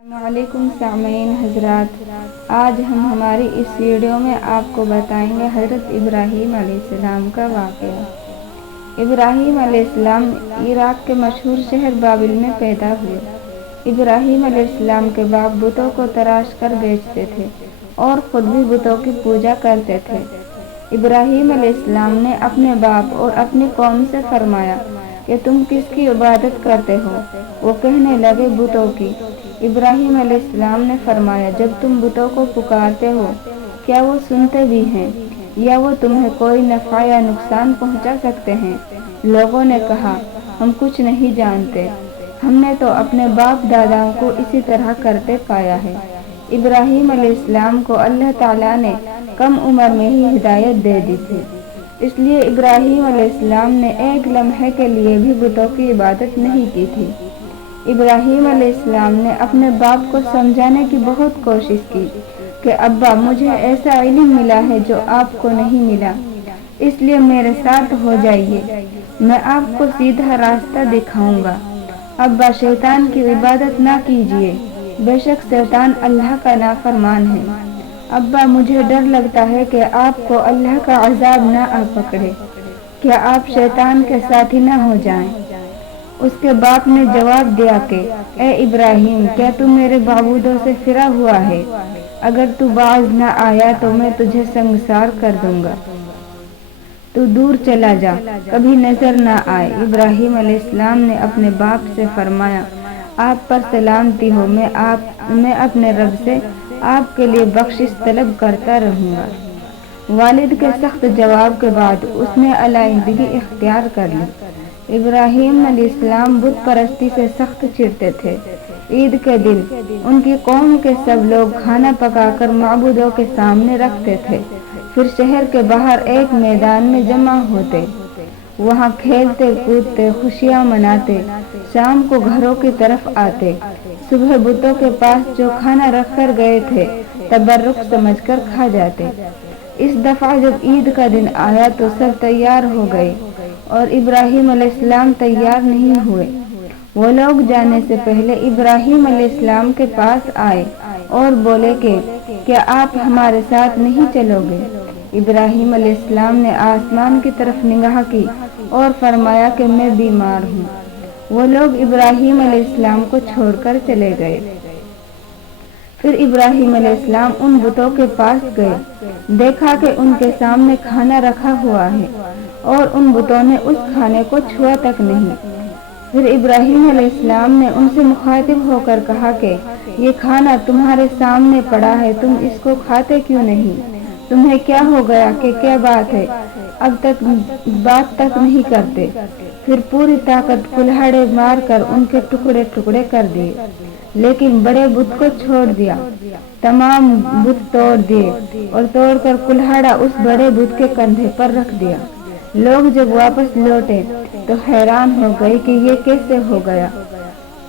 السلام علیکم سامعین حضرات، آج ہم ہماری اس ویڈیو میں آپ کو بتائیں گے حضرت ابراہیم علیہ السلام کا واقعہ۔ ابراہیم علیہ السلام عراق کے مشہور شہر بابل میں پیدا ہوئے۔ ابراہیم علیہ السلام کے باپ بتوں کو تراش کر بیچتے تھے اور خود بھی بتوں کی پوجا کرتے تھے۔ ابراہیم علیہ السلام نے اپنے باپ اور اپنی قوم سے فرمایا کہ تم کس کی عبادت کرتے ہو؟ وہ کہنے لگے بتوں کی۔ ابراہیم علیہ السلام نے فرمایا جب تم بتوں کو پکارتے ہو کیا وہ سنتے بھی ہیں یا وہ تمہیں کوئی نفع یا نقصان پہنچا سکتے ہیں؟ لوگوں نے کہا ہم کچھ نہیں جانتے، ہم نے تو اپنے باپ داداؤں کو اسی طرح کرتے پایا ہے۔ ابراہیم علیہ السلام کو اللہ تعالیٰ نے کم عمر میں ہی ہدایت دے دی تھی، اس لیے ابراہیم علیہ السلام نے ایک لمحے کے لیے بھی بتوں کی عبادت نہیں کی تھی۔ ابراہیم علیہ السلام نے اپنے باپ کو سمجھانے کی بہت کوشش کی کہ ابا مجھے ایسا علم ملا ہے جو آپ کو نہیں ملا، اس لیے میرے ساتھ ہو جائیے، میں آپ کو سیدھا راستہ دکھاؤں گا۔ ابا شیطان کی عبادت نہ کیجیے، بے شک شیطان اللہ کا نافرمان ہے۔ ابا مجھے ڈر لگتا ہے کہ آپ کو اللہ کا عذاب نہ آ پکڑے، کیا آپ شیطان کے ساتھی نہ ہو جائیں؟ اس کے باپ نے جواب دیا کہ اے ابراہیم کیا تو میرے معبودوں سے پھرا ہوا ہے؟ اگر تو باز نہ آیا تو میں تجھے سنگسار کر دوں گا، تو دور چلا جا، کبھی نظر نہ آئے۔ ابراہیم علیہ السلام نے اپنے باپ سے فرمایا آپ پر سلامتی ہو، میں اپنے رب سے آپ کے لیے بخشش طلب کرتا رہوں گا۔ والد کے سخت جواب کے بعد اس نے علیحدگی اختیار کر لی۔ ابراہیم علیہ السلام بت پرستی سے سخت چڑھتے تھے۔ عید کے دن ان کی قوم کے سب لوگ کھانا پکا کر معبودوں کے سامنے رکھتے تھے، پھر شہر کے باہر ایک میدان میں جمع ہوتے، وہاں کھیلتے کودتے خوشیاں مناتے، شام کو گھروں کی طرف آتے، صبح بتوں کے پاس جو کھانا رکھ کر گئے تھے تبرک سمجھ کر کھا جاتے۔ اس دفعہ جب عید کا دن آیا تو سب تیار ہو گئے اور ابراہیم علیہ السلام تیار نہیں ہوئے۔ وہ لوگ جانے سے پہلے ابراہیم علیہ السلام کے پاس آئے اور بولے کہ کیا آپ ہمارے ساتھ نہیں چلو گے؟ ابراہیم علیہ السلام نے آسمان کی طرف نگاہ کی اور فرمایا کہ میں بیمار ہوں۔ وہ لوگ ابراہیم علیہ السلام کو چھوڑ کر چلے گئے۔ پھر ابراہیم علیہ السلام ان بتوں کے پاس گئے، دیکھا کہ ان کے سامنے کھانا رکھا ہوا ہے اور ان بتوں نے اس کھانے کو چھوا تک نہیں۔ پھر ابراہیم علیہ السلام نے ان سے مخاطب ہو کر کہا کہ یہ کھانا تمہارے سامنے پڑا ہے، تم اس کو کھاتے کیوں نہیں؟ تمہیں کیا ہو گیا کہ کیا بات ہے، اب تک بات تک نہیں کرتے؟ پھر پوری طاقت کلہاڑے مار کر ان کے ٹکڑے ٹکڑے کر دیے، لیکن بڑے بت کو چھوڑ دیا۔ تمام بت توڑ دیے اور توڑ کر کلہاڑا اس بڑے بت کے کندھے پر رکھ دیا۔ لوگ جب واپس لوٹے تو حیران ہو گئے کہ یہ کیسے ہو گیا۔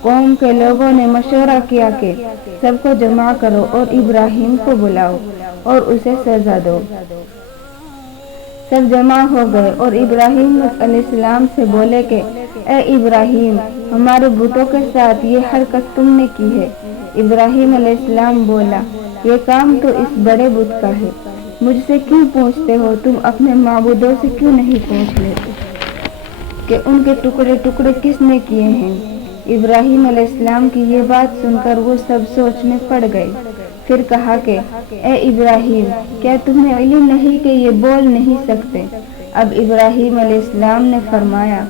قوم کے لوگوں نے مشورہ کیا کہ سب کو جمع کرو اور ابراہیم کو بلاؤ اور اسے سزا دو۔ سب جمع ہو گئے اور ابراہیم علیہ السلام سے بولے کہ اے ابراہیم ہمارے بتوں کے ساتھ یہ حرکت تم نے کی ہے۔ ابراہیم علیہ السلام بولا یہ کام تو اس بڑے بت کا ہے، مجھ سے کیوں پوچھتے ہو؟ تم اپنے معبودوں سے کیوں نہیں پوچھ لیتے کہ ان کے ٹکڑے ٹکڑے کس نے کیے ہیں؟ ابراہیم علیہ السلام کی یہ بات سن کر وہ سب سوچ میں پڑ گئے۔ پھر کہا کہ اے ابراہیم کیا تمہیں علم نہیں کہ یہ بول نہیں سکتے؟ اب ابراہیم علیہ السلام نے فرمایا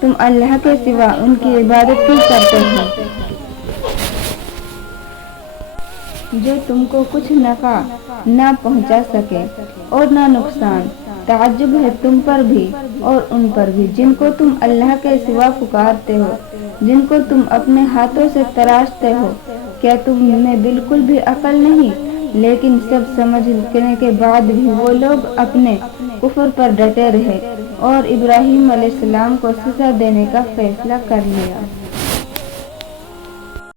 تم اللہ کے سوا ان کی عبادت کیوں کرتے ہو جو تم کو کچھ نفع نہ پہنچا سکے اور نہ نقصان؟ تعجب ہے تم پر بھی اور ان پر بھی جن کو تم اللہ کے سوا پکارتے ہو، جن کو تم اپنے ہاتھوں سے تراشتے ہو۔ کیا تم میں بالکل بھی عقل نہیں؟ لیکن سب سمجھنے کے بعد بھی وہ لوگ اپنے کفر پر ڈٹے رہے اور ابراہیم علیہ السلام کو سزا دینے کا فیصلہ کر لیا۔